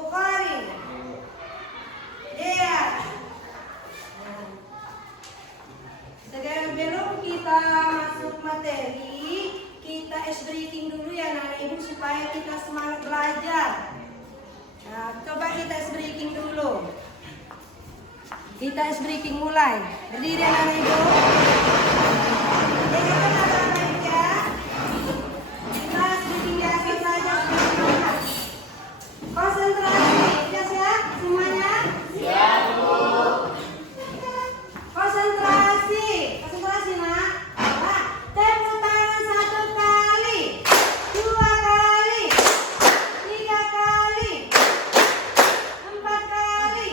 Bukhari. Dea. Sebelum kita masuk materi, kita ice breaking dulu ya anak ibu supaya kita semangat belajar. Nah, coba kita ice breaking dulu. Kita ice breaking mulai. Berdiri anak ibu. Dengarkan anak ibu ya. Kita ice breaking biasa saja. Konsentrasi. Siap ya semuanya? Siap Bu. Konsentrasi. Konsentrasi nak. Nah, tepuk tangan 1 kali, 2 kali, 3 kali, 4 kali.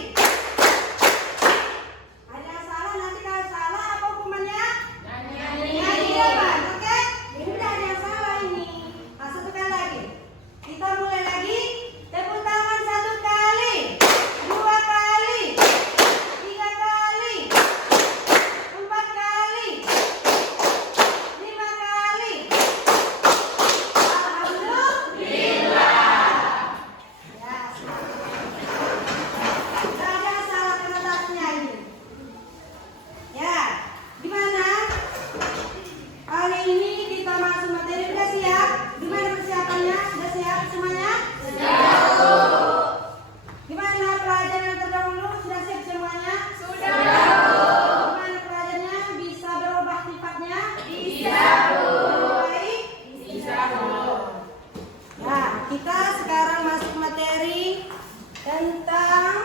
Ada yang salah, nanti kalau salah apa hukumannya? Nyanyi jawaban, oke? Ini udah ada yang salah ini. Nah, 1 kali lagi. Kita mulai lagi. Tepuk tangan 1 kali, 2 kali, 3 kali, 4 kali, 5 kali. Alhamdulillah. Ya, nggak ada yang salah penetapnya ini. Ya, gimana? Hari ini kita masuk materi, udah siap? Gimana persiapannya? Sudah siap semuanya? Gimana pelajaran yang terdahulu? Sudah siap semuanya? Sudah. Gimana pelajarannya? Bisa berubah sifatnya? Bisa Bu. Baik? Bisa Bu. Ya, kita sekarang masuk materi tentang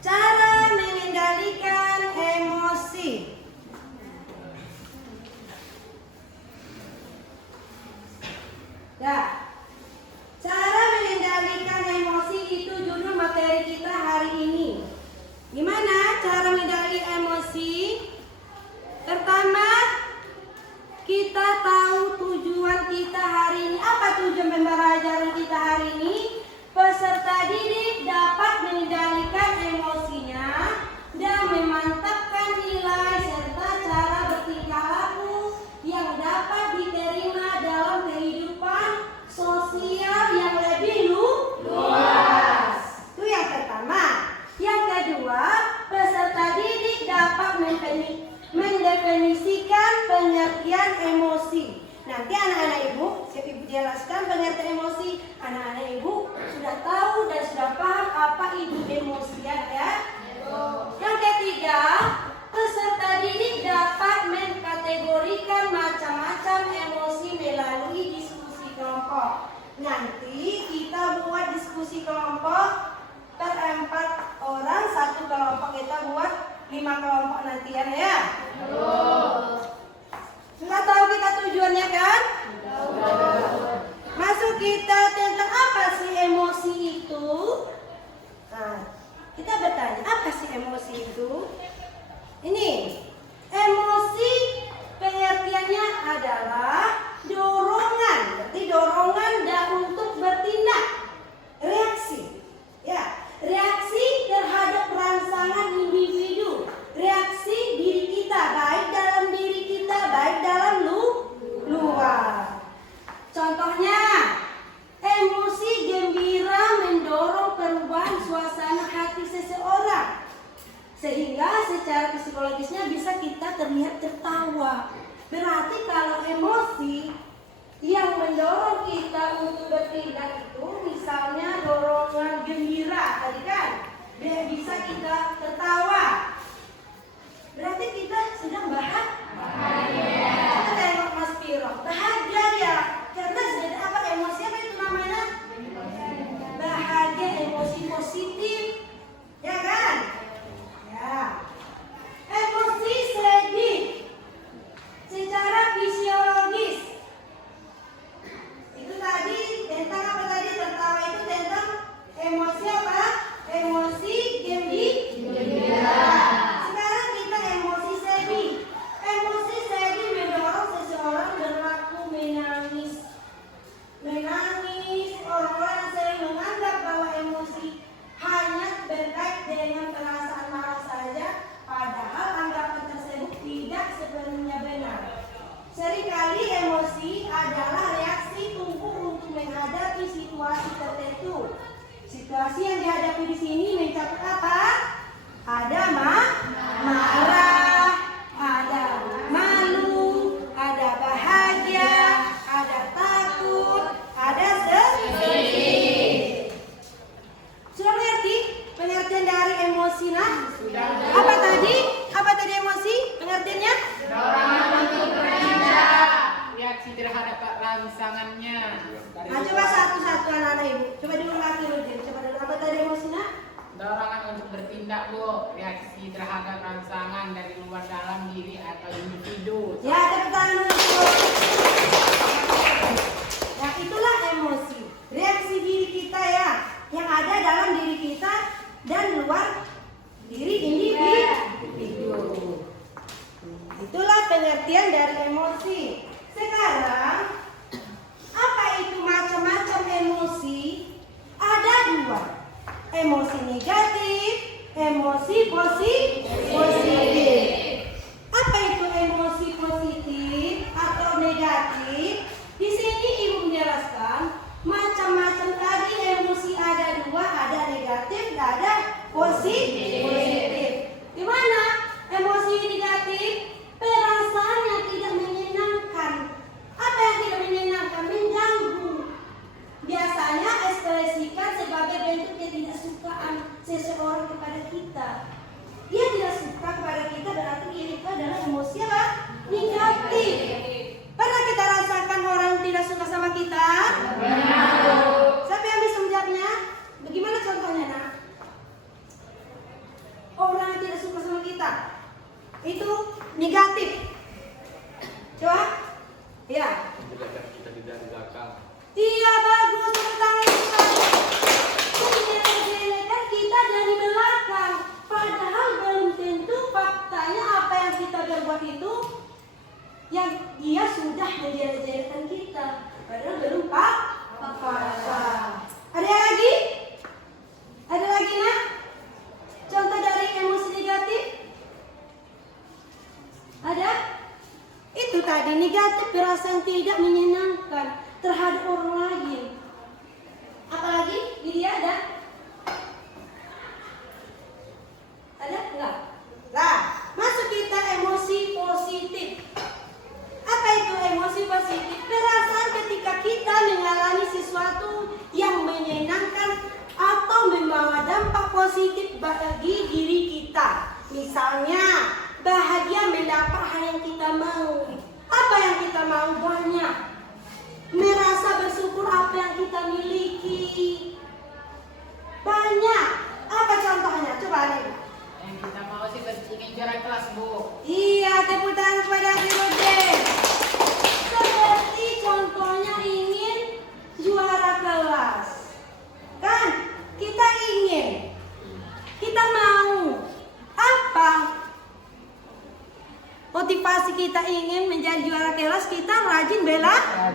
cara mengendalikan emosi. Ya, cara mengendalikan emosi itu judul materi kita hari ini. Gimana cara mengendalikan emosi? Pertama, kita tahu tujuan kita hari ini. Apa tujuan pembelajaran kita hari ini? Peserta didik dapat mengendalikan emosinya dan memantapkan nilai serta cara bertingkah laku yang dapat diterima dalam kehidupan sosial yang lebih luas. Itu yang pertama. Yang kedua, peserta didik dapat mendefinisikan pengertian emosi. Nanti anak-anak ibu, siap ibu jelaskan pengertian emosi. Anak-anak ibu sudah tahu dan sudah paham apa itu emosi ya. Yang ketiga, peserta didik dapat mengkategorikan macam-macam emosi melalui diskusi kelompok. Nanti kita buat diskusi kelompok per 4 orang, 1 kelompok kita buat 5 kelompok nantian ya. Sudah tahu kita tujuannya kan? Masuk kita tentang apa sih emosi itu? Nah, kita bertanya apa sih emosi itu? Ini emosi pengertiannya adalah dorongan, berarti dorongan dan untuk bertindak, reaksi, ya, reaksi terhadap rangsangan individu, reaksi diri kita, baik dalam diri kita, baik dalam luar. Contohnya, emosi gembira mendorong perubahan suasana hati seseorang, sehingga secara psikologisnya bisa kita terlihat tertawa. Berarti kalau emosi yang mendorong kita untuk bertindak itu, misalnya dorongan gembira tadi kan, bisa kita tertawa. Berarti kita sedang bahagia. Kita tengok Mas Piro, bahagia dia. Karena sedang apa emosi apa itu namanya? Bahagia, emosi positif. Ya kan? Ya. Emosi sedih secara fisiologis itu tadi tentang apa tadi? Tertawa itu tentang emosi apa? Emosi gembira. Sekarang kita emosi sedih. rangsangannya. Nah, coba satu-satu anak-anak ibu. Coba dulu kaki Rudin. Coba dulu apa tadi emosinya? Dorongan untuk bertindak, Bu. Reaksi terhadap rangsangan dari luar dalam diri atau individu. Ya, tepuk tangan dulu. Nah, itulah emosi. Reaksi diri kita ya, yang ada dalam diri kita dan luar diri individu. Itulah pengertian dari emosi. Sekarang, apa itu macam-macam emosi? Ada dua. Emosi negatif, emosi positif. Apa itu emosi positif atau negatif? Di sini ibu menjelaskan macam-macam tadi emosi ada dua, ada negatif, ada positif. Di mana emosi negatif? Perasaan yang tidak menyenangkan. Apa yang tidak menyenangkan? Mengganggu. Biasanya ekspresikan sebagai bentuk ketidaksukaan seseorang kepada kita. Dia tidak suka kepada kita, berarti itu adalah emosi apa? Negatif. Pernah kita rasakan orang tidak suka sama kita? Siapa yang bisa menjawabnya? Bagaimana contohnya, nak? Orang yang tidak suka sama kita itu negatif. Coba? Ya. Kita tidak di belakang. Iya, bagus, tepuk tangan kita. Menjelek-jelekan kita dari belakang. Padahal belum tentu faktanya apa yang kita berbuat itu yang dia sudah menjelek-jelekan kita. Padahal belum fakta. Ada lagi? Ada lagi, nak? Contoh dari emosi negatif? Ada? Itu tadi negatif, perasaan tidak menyenangkan terhadap orang lain. Apalagi? Ini ada? Ada? Enggak? Nah, masuk kita emosi positif. Apa itu emosi positif? Perasaan ketika kita mengalami sesuatu yang menyenangkan atau membawa dampak positif bagi diri kita. Misalnya, bahagia mendapat hal yang kita mau. Apa yang kita mau? Banyak. Merasa bersyukur apa yang kita miliki. Banyak. Apa contohnya? Coba lihat. Yang kita mau sih ingin juara kelas, Bu. Iya, tepuk tangan kepada Firode. Seperti contohnya ingin juara kelas. Kan? Kita ingin. Kita mau. Apa? Motivasi kita ingin menjadi juara kelas, kita rajin belajar.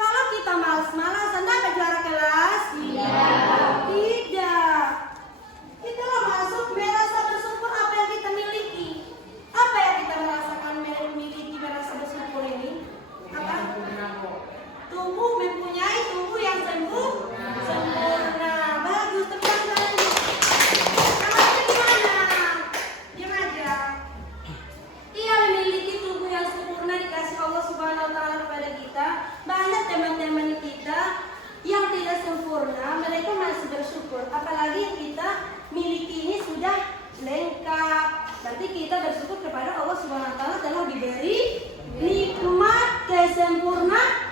Kalau kita malas-malasan dapat juara kelas? Tidak. Itulah masuk merasa bersyukur apa yang kita miliki. Apa yang kita merasakan memiliki merasa bersyukur ini? Apa? Tubuh mempunyai tubuh yang sempurna. Bagus, tepat lagi. Namanya gimana? Diam aja. Ia memiliki tubuh yang sempurna dikasih Allah Subhanahu wa taala kepada kita. Banyak teman-teman kita yang tidak sempurna, mereka masih bersyukur. Apalagi yang kita miliki ini sudah lengkap. Berarti kita bersyukur kepada Allah Subhanahu wa taala telah diberi nikmat kesempurnaan.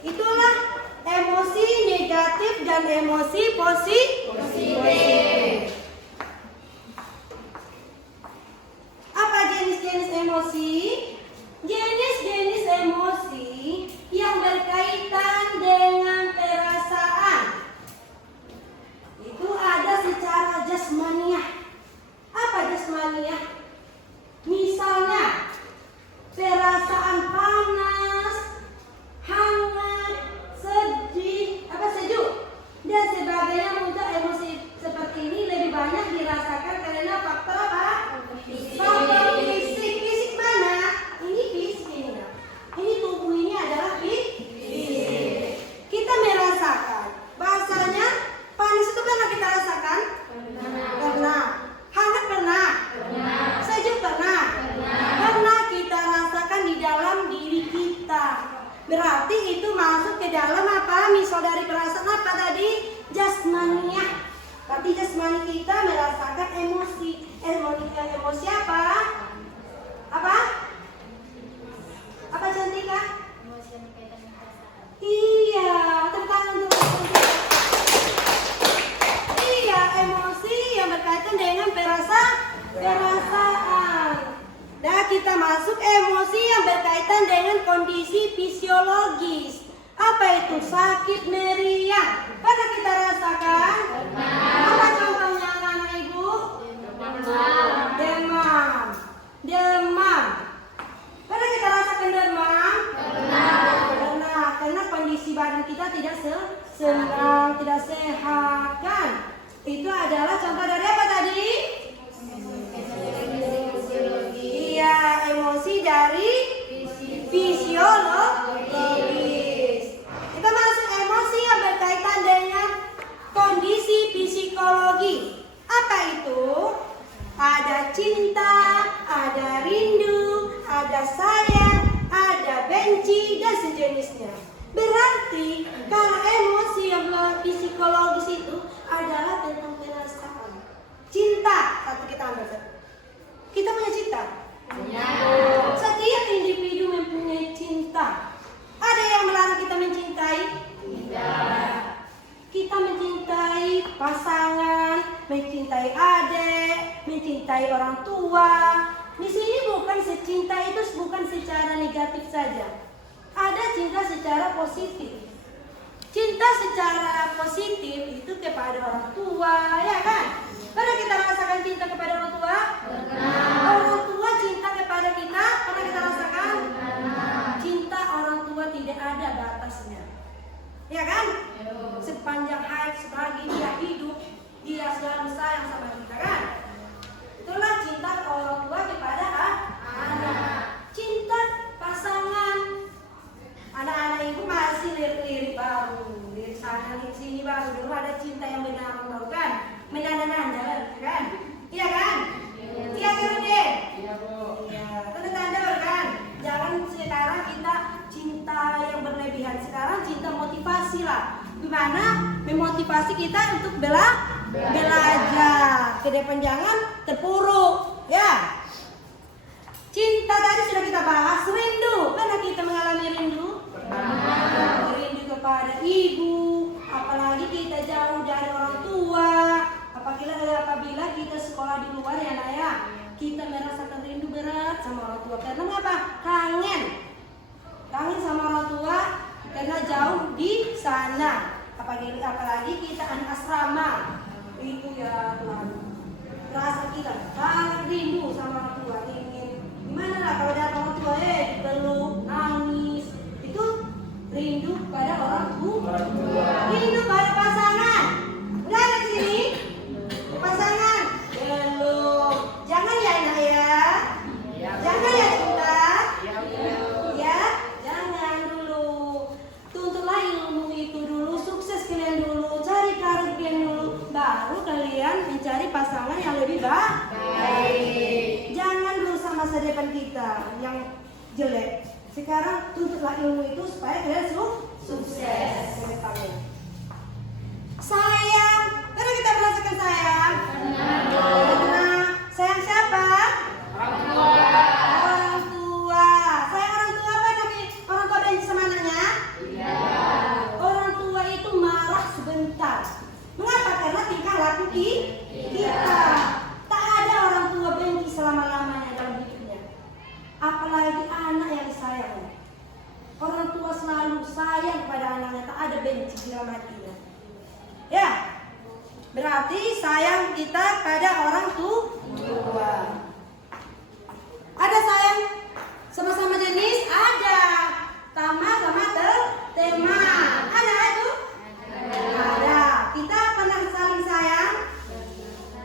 Itulah emosi negatif dan emosi positif. Apa jenis-jenis emosi? Jenis-jenis emosi yang berkaitan dengan perasaan. Itu ada secara jasmaniah. Apa jasmaniah? Misalnya perasaan panas, hangat, sedih, sejuk dan sebagainya. Untuk emosi seperti ini lebih banyak dirasakan karena faktor apa? Faktor fisik. Fisik mana? Ini fisik ini. Ini tubuh ini adalah fisik. Kita merasakan. Bahasanya panas itu pernah kita rasakan? Pernah. Hangat pernah? Sejuk pernah? Pernah kita rasakan di dalam diri kita. Berarti itu masuk ke dalam apa? Misal dari perasaan apa tadi? Jasmaniah. Berarti jasmani kita merasakan emosi. Emosi apa? Apa? emosi yang berkaitan dengan kondisi fisiologis. Apa itu? Sakit meriang. Pernah kita rasakan? Apa contohnya anak-anak ibu? Demam. Demam. Pernah kita rasakan demam? Pernah. Karena kondisi badan kita tidak senang, tidak sehat, kan? Itu adalah contoh dari apa tadi? Iya, emosi dari fisiologis. Kita masuk emosi yang berkaitan dengan kondisi psikologi. Apa itu? Ada cinta, ada rindu, ada sayang, ada benci, dan sejenisnya. Berarti kalau emosi yang psikologis itu adalah tentang perasaan. Cinta, satu kita ambil. Kita punya cinta. Setiap individu mempunyai cinta. Ada yang melarang kita mencintai? Tidak. Kita mencintai pasangan, mencintai adik, mencintai orang tua. Di sini bukan cinta itu bukan secara negatif saja. Ada cinta secara positif. Cinta secara positif itu kepada orang tua, ya kan? Pernah kita rasakan cinta kepada orang tua? Orang tua cinta kepada kita, pernah kita rasakan? Cinta orang tua tidak ada batasnya, ya kan? Sepanjang hayat selagi dia hidup, dia selalu sayang sama kita, kan? Itulah cinta orang tua kepada anak. Cinta pasangan. Anak-anak ibu masih lirik-lirik baru, lirik sana, lirik sini baru. Dulu ada cinta yang benar baru, kan? Menanda-nanda, kan? Iya kan? Iya kan, deh? Iya, Bu. Iya, tanda-tanda kan? Jangan sekarang kita cinta yang berlebihan. Sekarang cinta motivasi lah. Gimana memotivasi kita untuk belajar. Ke depan jangan terpuruk, ya. Cinta tadi sudah kita bahas. Rindu, karena kita mengalami rindu. Rindu kepada ibu, apalagi kita jauh dari orang tua. Apabila kita sekolah di luar, ya nak, ya, kita merasakan rindu berat sama orang tua. Karena apa? Kangen sama orang tua karena jauh di sana. Apalagi kita anak asrama, itu ya Tuhan. Rasa kita sangat rindu sama orang tua. Ingin gimana lah kalau datang orang tua, peluk, nangis. Itu rindu pada orang tua. Rindu pada pasangan. Udah ada di sini? Pasangan. Belum. Jangan ya, Nak, ya. Jangan ya, cinta. Ya, jangan dulu. Tuntutlah ilmu itu dulu, sukses kalian dulu, cari karir kalian dulu, baru kalian mencari pasangan yang lebih baik. Jangan berusaha masa depan kita yang jelek. Sekarang tuntutlah ilmu itu supaya kalian sukses ke depannya. Sayang, pernah kita merasakan sayang? Pernah. Sayang siapa? Orang tua. Sayang orang tua apa, tapi orang tua benci sama anaknya? Orang tua itu marah sebentar. Mengapa? Karena tingkah laku kita. Tak ada orang tua benci selama-lamanya dalam hidupnya. Apalagi anak yang disayang. Orang tua selalu sayang kepada anaknya, tak ada benci dalam hatinya. Ya, berarti sayang kita pada orang tua. Ada sayang sama-sama jenis? Ada. Sama-sama teman. Ada itu? Ada. Kita pernah saling sayang,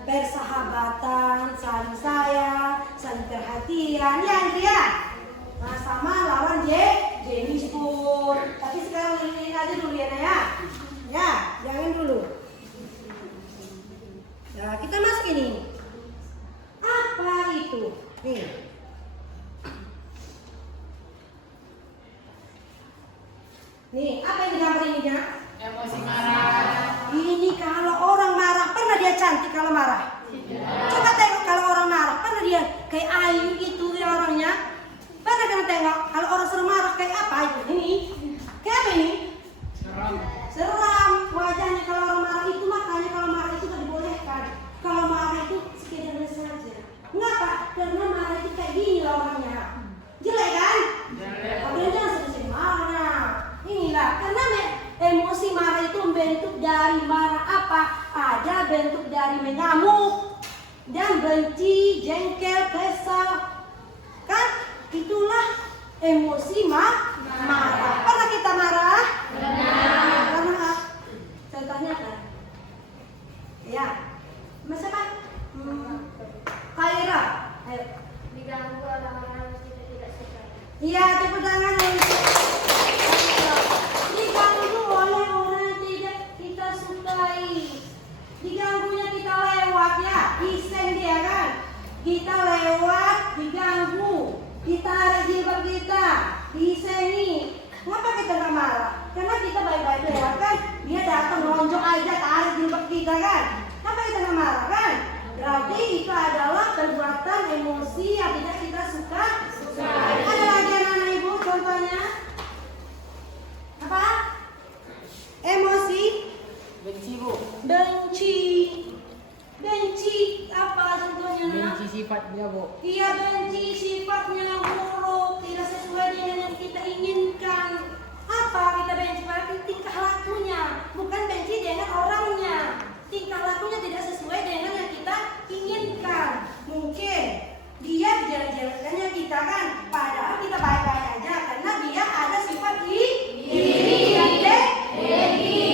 persahabatan, saling sayang, saling perhatian. Ya, Andrea. Nah, sama lawan jenis pun. Tapi sekarang ini aja dulu ya, Naya. Ya, jangan dulu. Nah, kita masuk ini. Apa itu? Nih. Nih, apa yang digambar ini, Nak? Emosi marah. Ini kalau orang marah, pernah dia cantik kalau marah? Coba tengok kalau orang marah, pernah dia kayak ayu gitu ya orangnya? Pernah kamu tengok kalau orang sering marah kayak apa itu? Ini, kayak apa ini? Seram wajahnya kalau orang marah itu. Makanya kalau marah itu gak dibolehkan. Kalau marah itu sekedar saja. Mengapa? Karena marah itu kayak gini lah orangnya. menjadi mengamuk dan benci, jengkel, kesal. Kan itulah emosi marah. Pernah kita marah? Pernah. Contohnya kan? Ya. Masa kan? Kaira. Ayo. Diganggu orang-orang yang kita tidak suka. Iya, tepuk tangan untuk diganggu oleh orang yang tidak kita sukai. Diganggunya kita lewat ya, iseng dia kan. Kita lewat, diganggu. Kita tarik jilbab kita, diisengi. Kenapa kita nggak marah? Karena kita baik-baik lewat kan. Dia datang lonjok aja tarik jilbab kita kan. Kenapa kita nggak marah kan? Berarti itu adalah perbuatan emosi yang tidak kita suka. Ada lagi anak-anak ibu contohnya? Apa? Emosi? Benci bu. Benci. Benci apa contohnya? Benci sifatnya bu. Iya, benci sifatnya buruk, tidak sesuai dengan yang kita inginkan. Apa kita benci? Berarti tingkah lakunya, bukan benci dengan orangnya. Tingkah lakunya tidak sesuai dengan yang kita inginkan. Mungkin dia jelek-jelekannya kita kan, padahal kita baik-baik aja karena dia ada sifat iri dan dengki.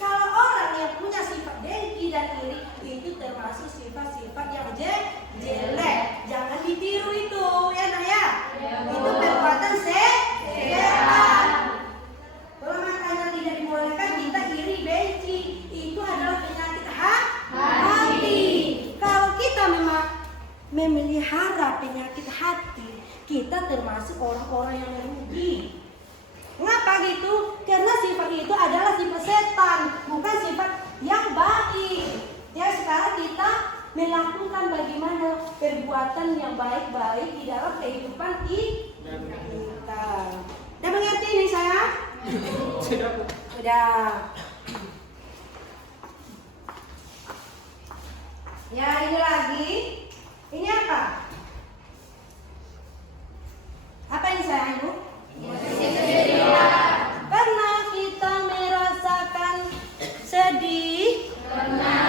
Kalau orang yang punya sifat dengki dan iri itu termasuk sifat-sifat yang jelek. Jangan ditiru itu ya nak ya. Itu perbuatan setan. Kalau makanya tidak dibolehkan kita iri benci, itu adalah penyakit hati. Kalau kita memang memelihara penyakit hati, kita termasuk orang-orang yang merugi. Mengapa gitu? Karena sifat itu adalah sifat setan, bukan sifat yang baik. Ya, sekarang kita melakukan bagaimana perbuatan yang baik-baik di dalam kehidupan kita. Udah mengerti nih saya? Sudah bu. Udah. Ya, ini lagi. Ini apa? Apa ini saya ibu? Pernah kita merasakan sedih? Pernah.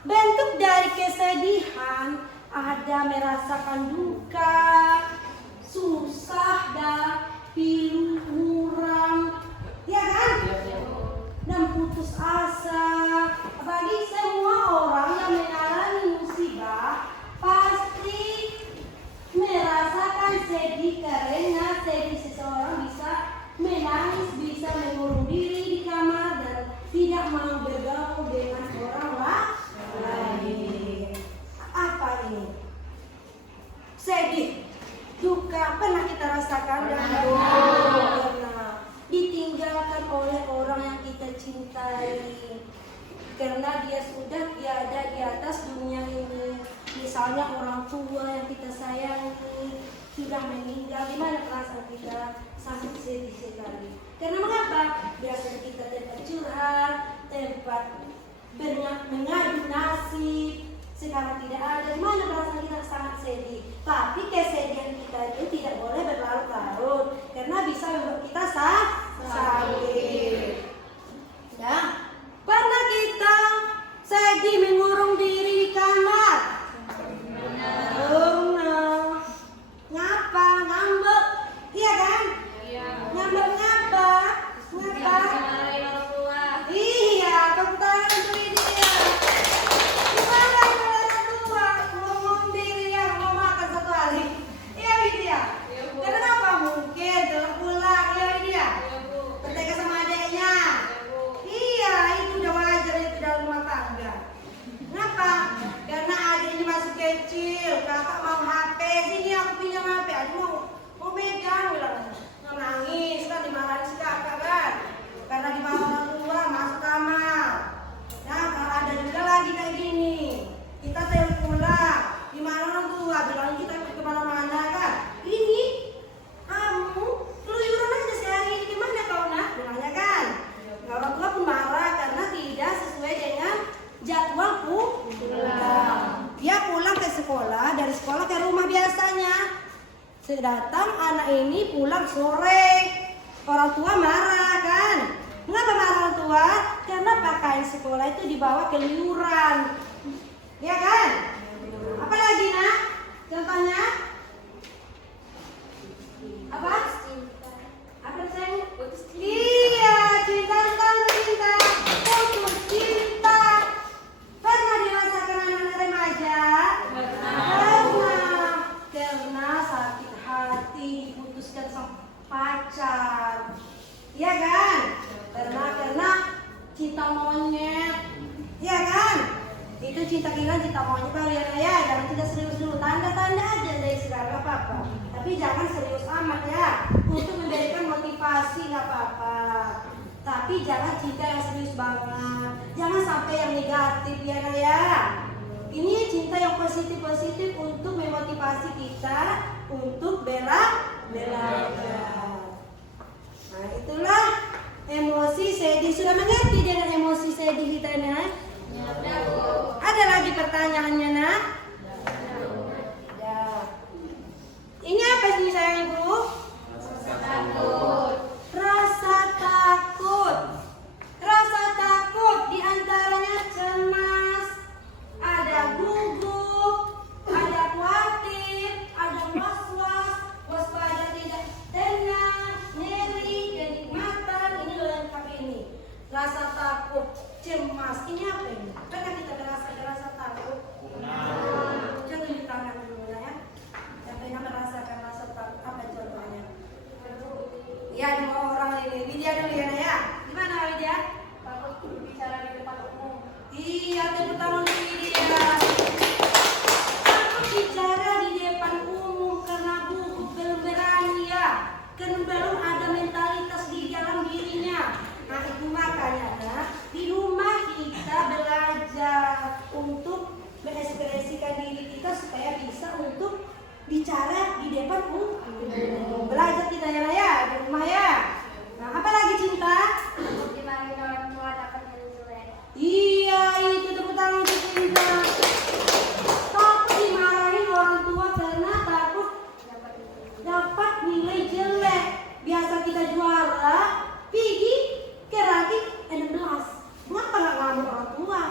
Bentuk dari kesedihan ada merasakan duka, susah dan pilu muram, ya kan? Dan putus asa. Bagi semua orang yang mengalami musibah pasti merasakan sedih karena sedih seseorang bisa menangis, bisa mengurung diri di kamar dan tidak mau bergaul dengan orang lain. Apa ini? Sedih, duka pernah kita rasakan dan pernah ditinggalkan oleh orang yang kita cintai karena dia sudah tiada di atas dunia ini. Misalnya orang tua yang kita sayangi sudah meninggal, di mana perasaan kita sangat sedih sekali. Karena mengapa? Biasanya kita tempat curhat, tempat mengadu nasib, sekarang tidak ada. Di mana perasaan kita sangat sedih. Tapi kesedihan kita itu tidak boleh berlarut-larut karena bisa membuat kita sakit. Ya, pernah kita sedih mengurung diri di kamar? Pernah. Ngapa? Ngambek, iya kan? Ngambek ngapa? Iya, tepuk tangan untuk dia. Gimana kalau orang tua ngomong diri yang mau makan satu hari? Iya dia. Kenapa mungkin telah pulang? Iya dia. Bertega sama adiknya. Iya, itu udah wajar itu dalam rumah tangga. Kenapa? Karena adiknya masih kecil, kakak mau HP, sini aku pinjam HP, adik mau megang, bilang nangis kan dimarahin si kakak kan, karena dimarah orang tua masuk kamar. Nah, kalau ada juga lagi kayak gini, kita telepon pulang, dimarah orang tua, bilang kita kemana-mana kan, ini kamu keluyuran aja sehari ini gimana kau nak, bilangnya kan. Orang tua pun marah karena tidak sesuai dengan jadwal pulang. Dia pulang ke sekolah, dari sekolah ke rumah biasanya. Sedatang anak ini pulang sore, orang tua marah kan. Mengapa marah orang tua? Karena pakaian sekolah itu dibawa keluyuran. Ya kan? Apa lagi nak? Contohnya? Apa? Apa sayang? Iya, cinta tentang cinta. Putus cinta. Pernah dirasakan anak-anak remaja? Pernah. Karena sakit hati diputuskan sama pacar. Iya kan? Karena cinta monyet. Iya kan? Itu cinta gila, cinta monyet kalian ya. Jangan cinta serius dulu. Tanda-tanda aja dari sekarang apa-apa. Tapi jangan serius amat ya. Untuk memberikan motivasi nggak apa-apa. Tapi jangan cinta yang serius banget. Jangan sampai yang negatif ya. Ini cinta yang positif-positif untuk memotivasi kita untuk belajar. Nah itulah emosi sedih. Sudah mengerti dengan emosi sedih kita nak? Ada lagi pertanyaannya nak? Ya. Ini apa sih sayang ibu? Rasa takut. Rasa takut diantaranya cemas, ada gugup, ada khawatir, ada was-was, waspada tidak tenang, nyeri, kenikmatan, ini lengkap ini. Rasa takut, cemas, ini apa ini? Pernah kita rasa takut? Coba di tangan dulu ya. Yang pernah merasakan rasa takut, apa contohnya? Ya, dua orang ini. Widya dulu ya. Gimana Widya? Takut bicara di depan umum. Iya, tepuk tangan untuk Widya. Takut bicara di depan umum karena gugup, belum berani ya. Karena belum ada mentalitas di dalam dirinya. Nah itu makanya nah, di rumah kita belajar untuk mengekspresikan diri kita supaya bisa untuk bicara di depan umum. Belajar kita ya di rumah ya. Nah apa lagi cinta? Takut dimarahin orang tua dapat nilai jelek. Iya itu tepuk tangan untuk cinta. Takut dimarahin orang tua karena takut dapat nilai jelek. Biasa kita juara, pergi ke ranking 16. Mengapa nggak ngambil orang tua?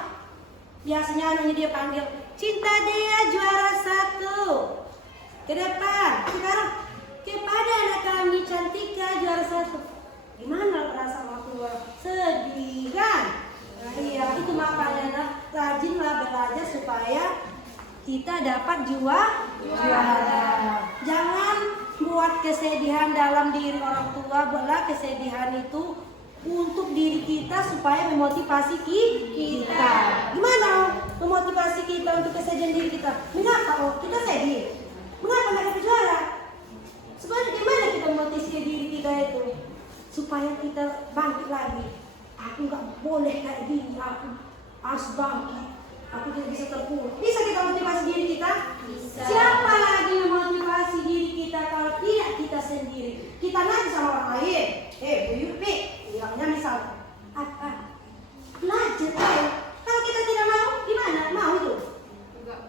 Biasanya anaknya dia panggil, cinta dia juara 1. Ke depan, sekarang kepada anak kami Cantika juara 1. Gimana perasaan orang tua? Sedih kan? Nah, iya, itu makanya nah, rajinlah belajar supaya kita dapat juara. Jangan buat kesedihan dalam diri orang tua, buatlah kesedihan itu untuk diri kita supaya memotivasi kita. Gimana memotivasi kita untuk kesedihan diri kita? Mengapa kita sedih? Mengapa nggak dapat juara? Sebenarnya gimana kita memotivasi diri kita itu supaya kita bangkit lagi? Aku nggak boleh kayak gini, aku harus bangkit. Aku tidak bisa terpuruk. Bisa kita motivasi diri kita? Bisa. Siapa lagi memotivasi diri kita kalau tidak kita sendiri? Kita nanti sama orang lain. Bu Yupi, bilangnya misalnya, belajar kan? Kalau kita tidak mau, gimana? Mau itu?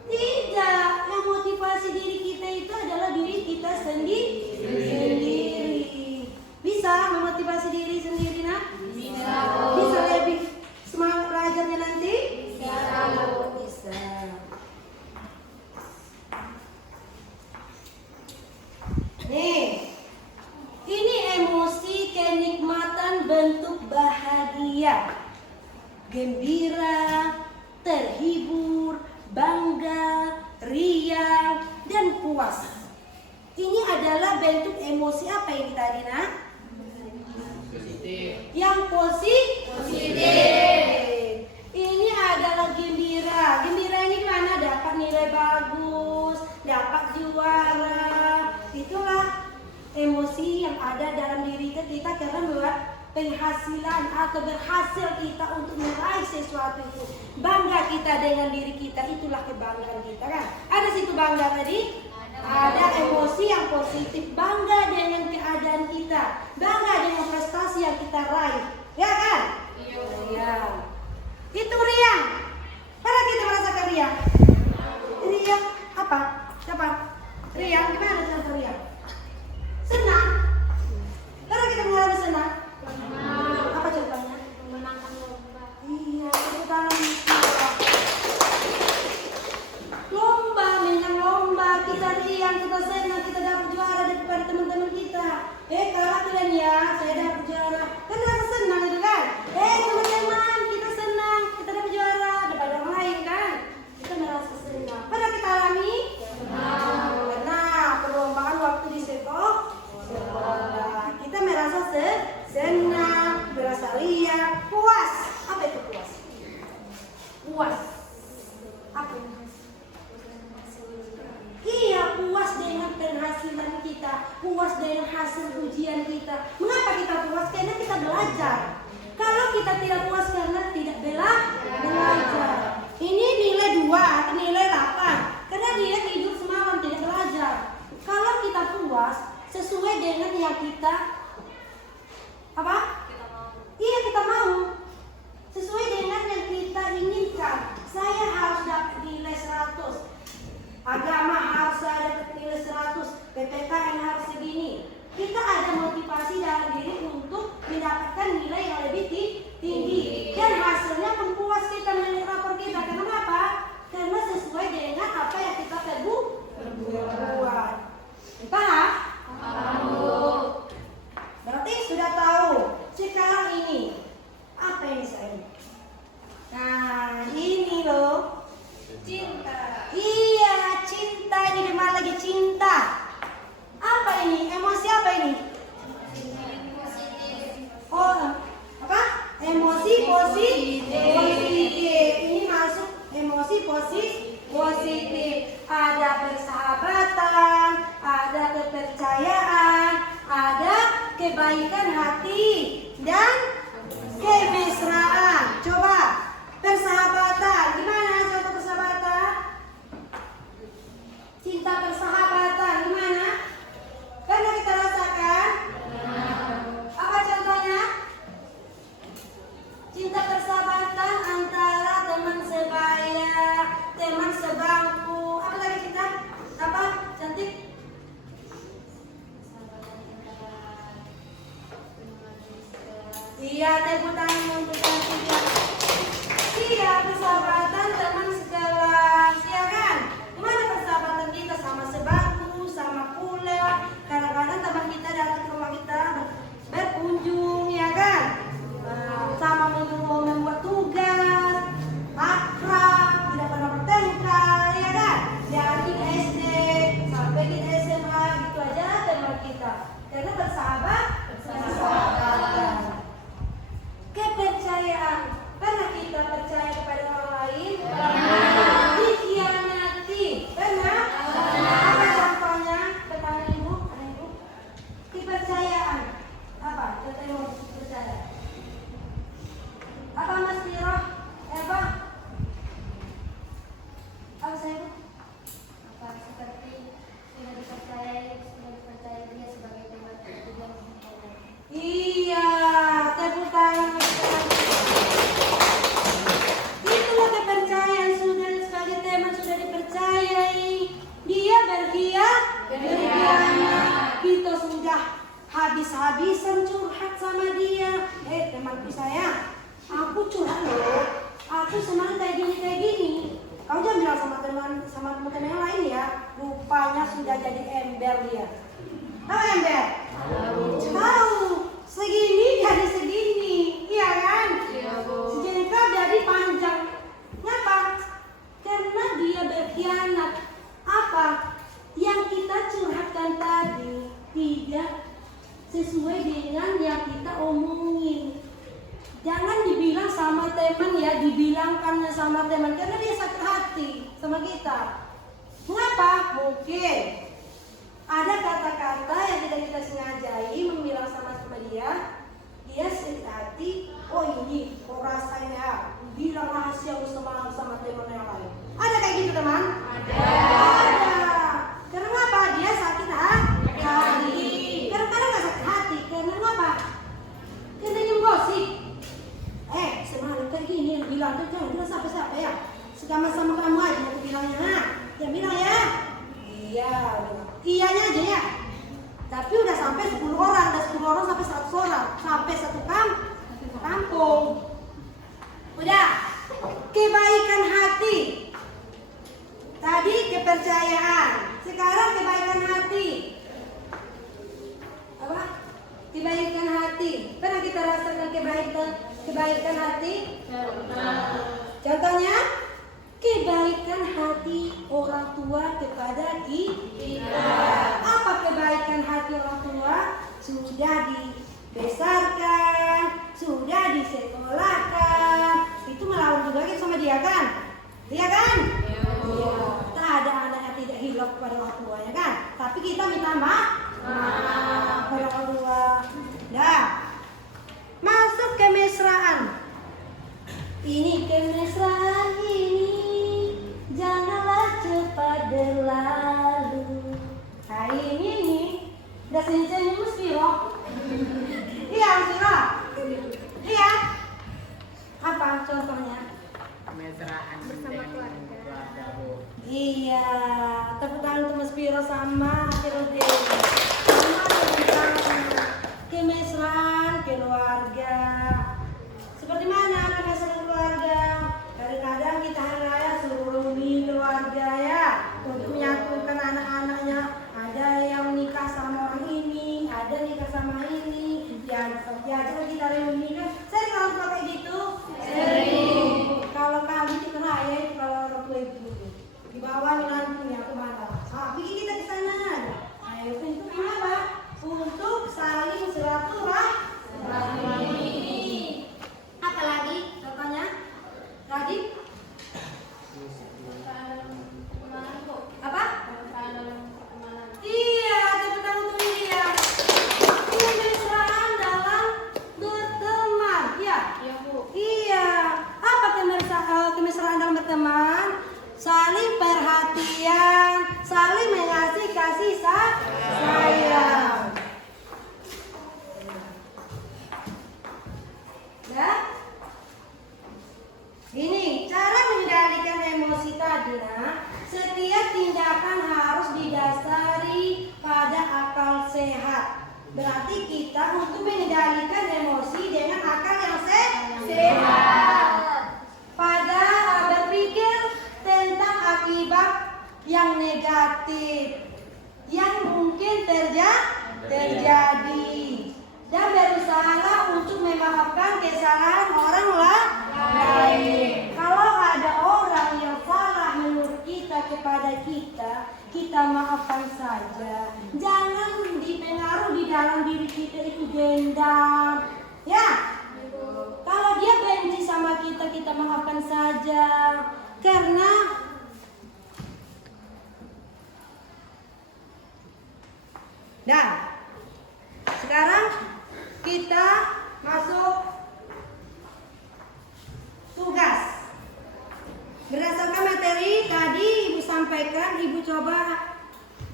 Tidak. Yang motivasi diri kita itu adalah diri kita sendiri. Bisa memotivasi diri sendiri, nak? Bisa. Bisa lebih semangat belajarnya nanti? Bisa. Nih, ini emosi kenikmatan bentuk bahagia, gembira, terhibur, bangga, riang, dan puas. Ini adalah bentuk emosi apa ini tadi nak? Positif. Yang positif. Ini adalah gembira. Gembira ini mana? Dapat nilai bagus, dapat juara. Itulah emosi yang ada dalam diri kita karena buat penghasilan atau berhasil kita untuk meraih sesuatu itu. Bangga kita dengan diri kita, itulah kebanggaan kita kan. Ada situ bangga tadi? Ada emosi yang positif, bangga dengan keadaan kita, bangga dengan prestasi yang kita raih, ya kan? Iya. Itu riang. Pernah kita merasakan riang? Riang apa? Siapa? Riang gimana contoh riang? Senang. Pernah kita mengalami senang? Apa contohnya? ujian kita. Mengapa kita puas? Karena kita belajar. Kalau kita tidak puas karena tidak belajar. Ini nilai 2, nilai 8. Karena dia tidur semalam tidak belajar. Kalau kita puas sesuai dengan yang kita apa? Iya, kita mau. Sesuai dengan yang kita inginkan. Saya harus dapat nilai 100. Agama harus saya dapat nilai 100. PPKN harus segini. Kita ada motivasi dalam diri untuk mendapatkan nilai yang lebih tinggi. Dan hasilnya pun puas kita menilai rapor kita. Karena apa? Karena sesuai dengan apa yang kita perbuat. Paham? Berarti sudah tahu. Sekarang ini apa yang saya? Nah, ini loh. Cinta. Iya, cinta. Ini dimana lagi cinta? Apa ini? Emosi apa ini? Oh, apa? Emosi positif. Ini masuk emosi positif. Ada persahabatan, ada kepercayaan, ada kebaikan hati dan kemesraan. Coba persahabatan. Gimana contoh persahabatan? Cinta persahabatan gimana? Pernah kita rasakan? Apa contohnya? Cinta persahabatan antara teman sebaya, teman sebangku. Apa lagi kita? Apa? Cantik? Iya, tepuk tangan untuk cantik ya. Iya, persahabatan teman sekelas, ya kan? Gimana persahabatan kita sama sebangku, sama pula. Kadang-kadang teman kita datang ke rumah kita berkunjung, ya kan? Sama membuat tugas, akrab, tidak pernah bertengkar, ya kan? Dari SD sampai di SMA, gitu aja teman kita. Karena persahabatan. Kepercayaan. Pernah kita percaya kepada orang lain? Dikhianati. Pernah? Apa contohnya? Pertanyaan ibu? Kepercayaan. Apa? Contoh ibu percaya. Apa Mas Tiro? Apa? Apa saya? Apa seperti sudah dipercaya dia sebagai teman tujuan hidup. Iya, tepuk tangan. Itulah kepercayaan sudah sebagai teman sudah dipercayai. Dia berkhianat. Kita sudah habis-habisan curhat sama dia. Temanku saya, aku curhat loh. Aku semalam kayak gini. Kau jangan bilang sama teman-teman yang lain ya. Rupanya sudah jadi ember dia. Tahu ember? Tahu. Segini jadi segini, iya kan? Iya, Bu. Sejengkal jadi panjang. Kenapa? Karena dia berkhianat. Apa? Yang kita curhatkan tadi tidak sesuai dengan yang kita omongin. Jangan dibilang sama teman ya, dibilangkan sama teman karena dia sakit hati sama kita. Mengapa? Mungkin ada kata-kata yang tidak kita sengajai membilang sama dia sakit hati. Oh ini, kok rasanya bilang rahasia sama teman yang lain. Ada kayak gitu teman? Ada. Karena apa? Dia sakit hati. Kadang-kadang nggak sakit hati. Karena apa? Karena yang gosip. Semalam kayak gini yang bilang tuh jangan bilang siapa-siapa ya. Sama kamu aja aku bilangnya. Nah, yang bilang ya. Iya. Iyanya aja ya. Tapi udah sampai 10 orang, dan 10 orang sampai 100 orang, sampai satu kampung. Udah, kebaikan hati. Tadi kepercayaan, sekarang kebaikan hati. Apa? Kebaikan hati. Pernah kita rasakan kebaikan hati? Contohnya? Kebaikan hati orang tua kepada kita. Apa kebaikan hati orang tua? Sudah dibesarkan, sudah disekolahkan. Itu melawan juga kita sama dia kan? Iya kan? Iya. Tak ada anak yang tidak hilaf kepada orang tuanya kan? Tapi kita minta maaf pada orang tua. Ini kemesraan ini janganlah cepat berlalu. Nah ini udah senyum Mas Viro. Iya Mas Viro. Iya. Apa contohnya? Kemesraan Bersama dengan keluarga. Bu. Iya, tepuk tangan untuk Mas Viro sama Firode. Sama tentang kemesraan keluarga. Seperti mana kemesraan keluarga? Kadang-kadang kita hari raya suruh reuni keluarga ya untuk menyatukan anak-anaknya. Ada yang nikah sama orang ini, ada nikah sama ini. Diajak kita reuni kan. Sering orang tua kayak gitu? Sering. Kalau kami di raya itu kalau orang tua ibu dibawa menantunya kemana? Pergi kita ke sana. Ayo untuk kenapa? Untuk saling silaturahmi. Apa lagi? Contohnya? Lagi? Apa? Iya, tepuk tangan untuk dia. Kemesraan dalam berteman. Iya. Iya Bu. Iya. Apa kemesraan dalam berteman? Saling perhatian, saling mengasihi kasih sayang. Ya. Ini cara mengendalikan emosi tadi, nah. Setiap tindakan harus didasari pada akal sehat. Berarti kita untuk mengendalikan emosi dengan akal yang sehat. Pada berpikir tentang akibat yang negatif yang mungkin terjadi dan berusaha untuk memaafkan kesalahan orang lain. Kalau ada orang yang salah menurut kita kepada kita, kita maafkan saja. Jangan dipengaruhi di dalam diri kita itu dendam. Ya. Kalau dia benci sama kita, kita maafkan saja. Karena sekarang kita masuk tugas. Berdasarkan materi tadi Ibu sampaikan, Ibu coba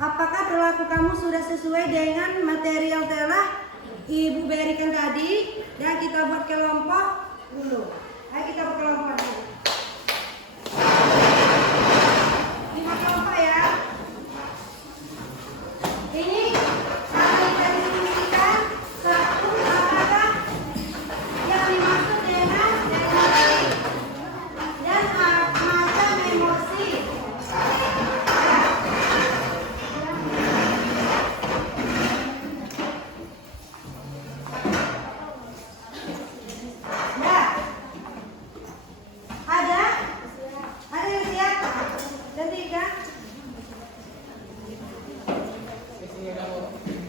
apakah perilaku kamu sudah sesuai dengan materi yang telah Ibu berikan tadi, dan kita buat kelompok dulu. Ayo kita buat kelompok dulu. 5 kelompok ya. Ini akan kita diskusikan satu apakah yang dimaksud dengan dan macam emosi. Ada yang siap? Dan tiga?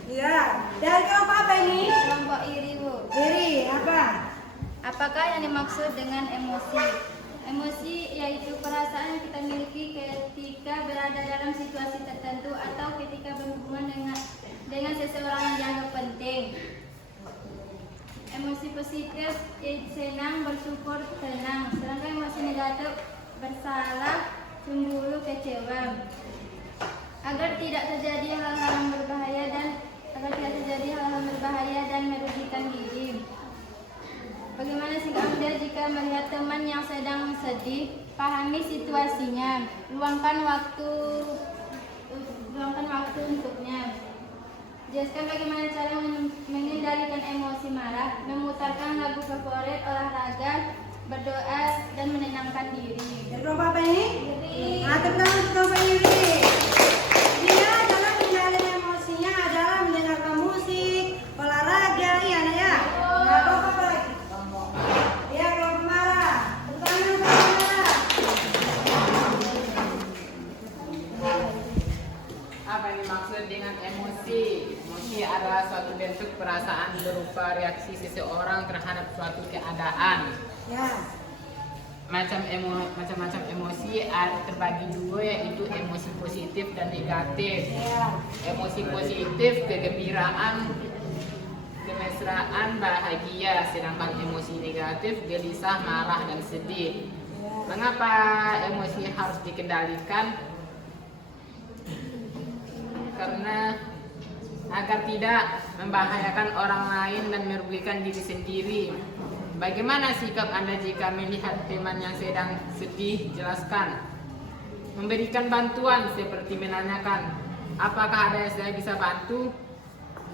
Iya. Dari kelompok apa ini? Kelompok iri Bu. Iri apa? Apakah yang dimaksud dengan emosi? Emosi yaitu perasaan yang kita miliki ketika berada dalam situasi tertentu atau ketika berhubungan dengan seseorang yang dianggap penting. Emosi positif yaitu senang, bersyukur, tenang. Sedangkan emosi negatif bersalah, cemburu, kecewa. Agar tidak terjadi hal-hal yang berbahaya dan merugikan diri. Bagaimana sikap Anda jika melihat teman yang sedang sedih? Pahami situasinya. Luangkan waktu untuknya. Jelaskan bagaimana cara mengendalikan emosi marah, memutarkan lagu favorit, olahraga, berdoa, dan menenangkan diri. Dari kelompok apa ini? Nah, tentang kelompok ini. Dia dalam mengendalikan emosinya adalah mendengarkan musik, olahraga, iya nah ya. Nah, kelompok apa lagi? Iya, kelompok marah. Pertanyaan kelompok marah. Apa yang dimaksud dengan emosi? Emosi adalah suatu bentuk perasaan berupa reaksi seseorang terhadap suatu keadaan. Ya. Macam-macam emosi terbagi dua, yaitu emosi positif dan negatif. Ya. Emosi positif kegembiraan, kemesraan, bahagia, sedangkan emosi negatif, gelisah, marah, dan sedih. Mengapa emosi harus dikendalikan? Karena agar tidak membahayakan orang lain dan merugikan diri sendiri. Bagaimana sikap Anda jika melihat teman yang sedang sedih? Jelaskan. Memberikan bantuan seperti menanyakan, apakah ada yang saya bisa bantu?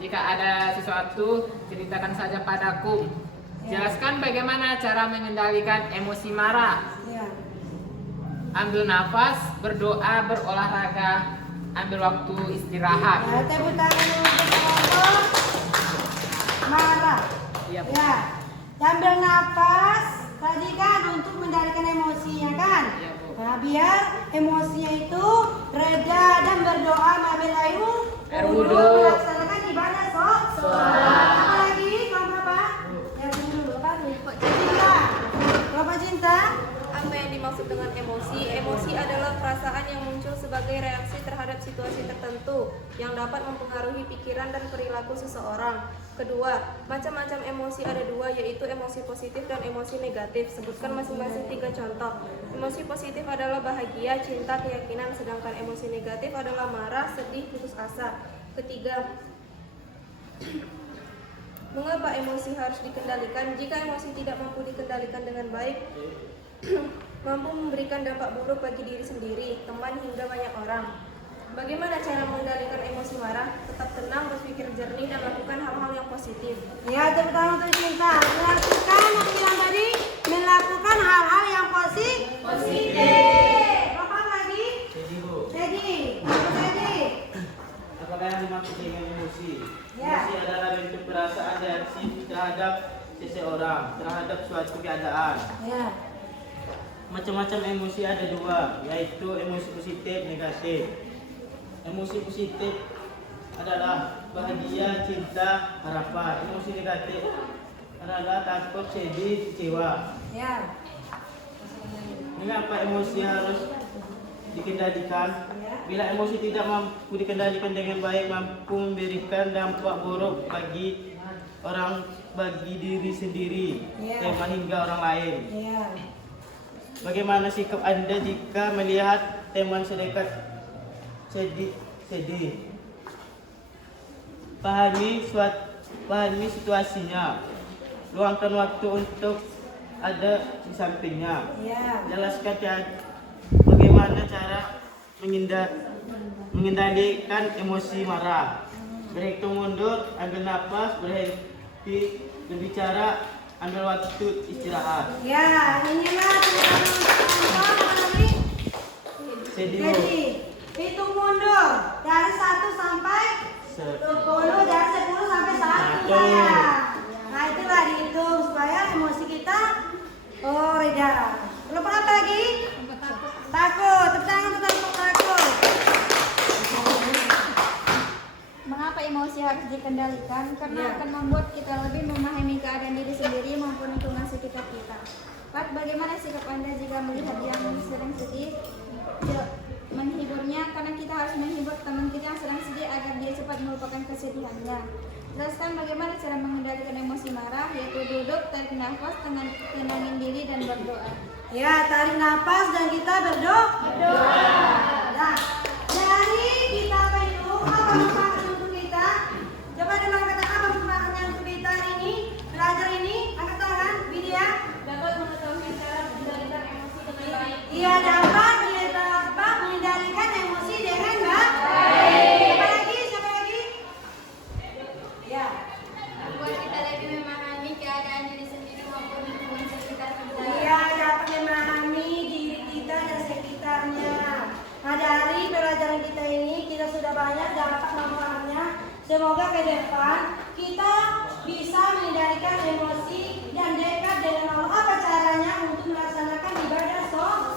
Jika ada sesuatu, ceritakan saja padaku. Jelaskan bagaimana cara mengendalikan emosi marah. Ya. Ambil nafas, berdoa, berolahraga, ambil waktu istirahat. Nah, tepuk tangan untuk kelompok marah. Iya, Bu. Ya. Ambil nafas tadi kan untuk mengendalikan emosinya kan? Iya, Bu. Nah, biar emosinya itu reda dan berdoa mengambil air wudhu, melaksanakan ibadah sholat. Apa lagi? Kelompok apa? Ya dulu, apa? Cinta. Kelompok cinta. Apa yang dimaksud dengan emosi? Emosi adalah perasaan yang muncul sebagai reaksi terhadap situasi tertentu yang dapat mempengaruhi pikiran dan perilaku seseorang. Kedua, macam-macam emosi ada dua, yaitu emosi positif dan emosi negatif. Sebutkan masing-masing 3 contoh. Emosi positif adalah bahagia, cinta, keyakinan, sedangkan emosi negatif adalah marah, sedih, putus asa. Ketiga, mengapa emosi harus dikendalikan? Jika emosi tidak mampu dikendalikan dengan baik, mampu memberikan dampak buruk bagi diri sendiri, teman, hingga banyak orang. Bagaimana cara mengendalikan emosi marah? Tetap tenang, berpikir jernih, dan lakukan hal-hal yang positif. Ya, tepuk tangan untuk cinta. Melakukan apa bilang tadi? Melakukan hal-hal yang positif. Apa lagi? Jadi Bu, Jadi, jadi. apakah yang dimaksud dengan emosi? Ya. Emosi adalah bentuk perasaan reaksi terhadap seseorang, terhadap suatu keadaan. Ya. Macam-macam emosi ada dua, yaitu emosi positif, negatif. Emosi positif adalah bahagia, cinta, harapan. Emosi negatif adalah takut, sedih, kecewa. Ya. Mengapa emosi harus dikendalikan? Bila emosi tidak mampu dikendalikan dengan baik, mampu memberikan dampak buruk bagi diri sendiri, Ya. teman, hingga orang lain. Ya. Bagaimana sikap Anda jika melihat teman sedekat sedih? Pahami situasinya. Luangkan waktu untuk ada di sampingnya. Ya. Jelaskan bagaimana cara mengendalikan emosi marah. Berhitung mundur, ambil nafas, berhenti berbicara, ambil waktu istirahat. Ya, inilah tadi. Sedih. Jadi, hitung mundur dari 1 sampai 10, dari 10 sampai 1 ya. Nah, itulah dihitung supaya emosi kita reda. Lupa apa lagi? Takut. Tepuk untuk takut. Mengapa emosi harus dikendalikan? Karena Ya. akan membuat kita lebih memahami keadaan diri sendiri maupun lingkungan sekitar kita. 4. Bagaimana sikap Anda jika melihat yang sedang sedih? Menghiburnya, karena kita harus menghibur teman kita yang sedang sedih agar dia cepat melupakan kesedihannya. Jelaskan bagaimana cara mengendalikan emosi marah, yaitu duduk, tarik nafas, tenangin diri, dan berdoa. Ya, tarik nafas dan kita berdoa. Nah, dari kita apa itu? Apa manfaatnya untuk kita? Coba dengar kata apa manfaatnya untuk kita hari ini? Belajar ini, angkat tangan, Widya. Dapat mengetahui cara mengendalikan emosi dengan baik. Iya, dapat mengendalikan emosi dengan baik. Siapa lagi? Ya. Membuat kita lebih memahami keadaan diri sendiri maupun lingkungan sekitar kita. Iya, dapat memahami diri kita dan sekitarnya. Nah, dari pelajaran kita ini kita sudah banyak dapat manfaatnya. Semoga ke depan kita bisa mengendalikan emosi dan dekat dengan Allah. Apa caranya untuk melaksanakan ibadah sholat?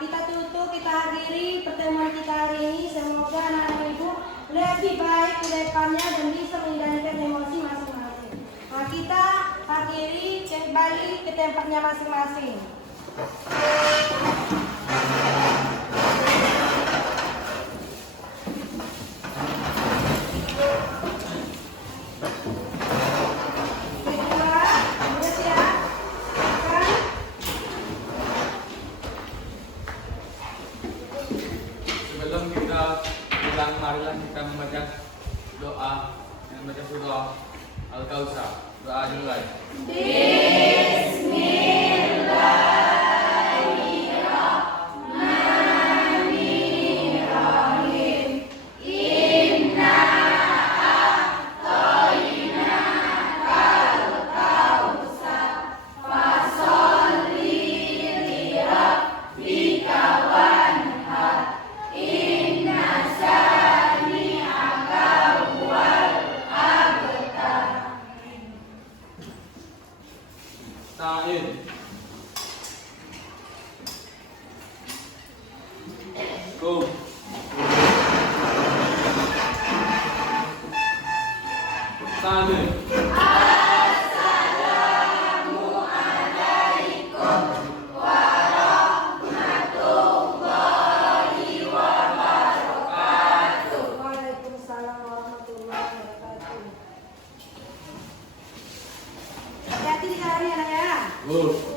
Kita tutup, kita akhiri pertemuan kita hari ini. Semoga anak-anak ibu lebih baik ke depannya dan bisa mengendalikan emosi masing-masing. Nah, kita akhiri, kembali ke tempatnya masing-masing. doa dengan baca surah Al-Kautsar. Doa dimulai. Ta'in. Kum. Samin. Waalaikumsalam warahmatullahi wabarakatuh. Hati-hati di jalannya anak ya. Bu.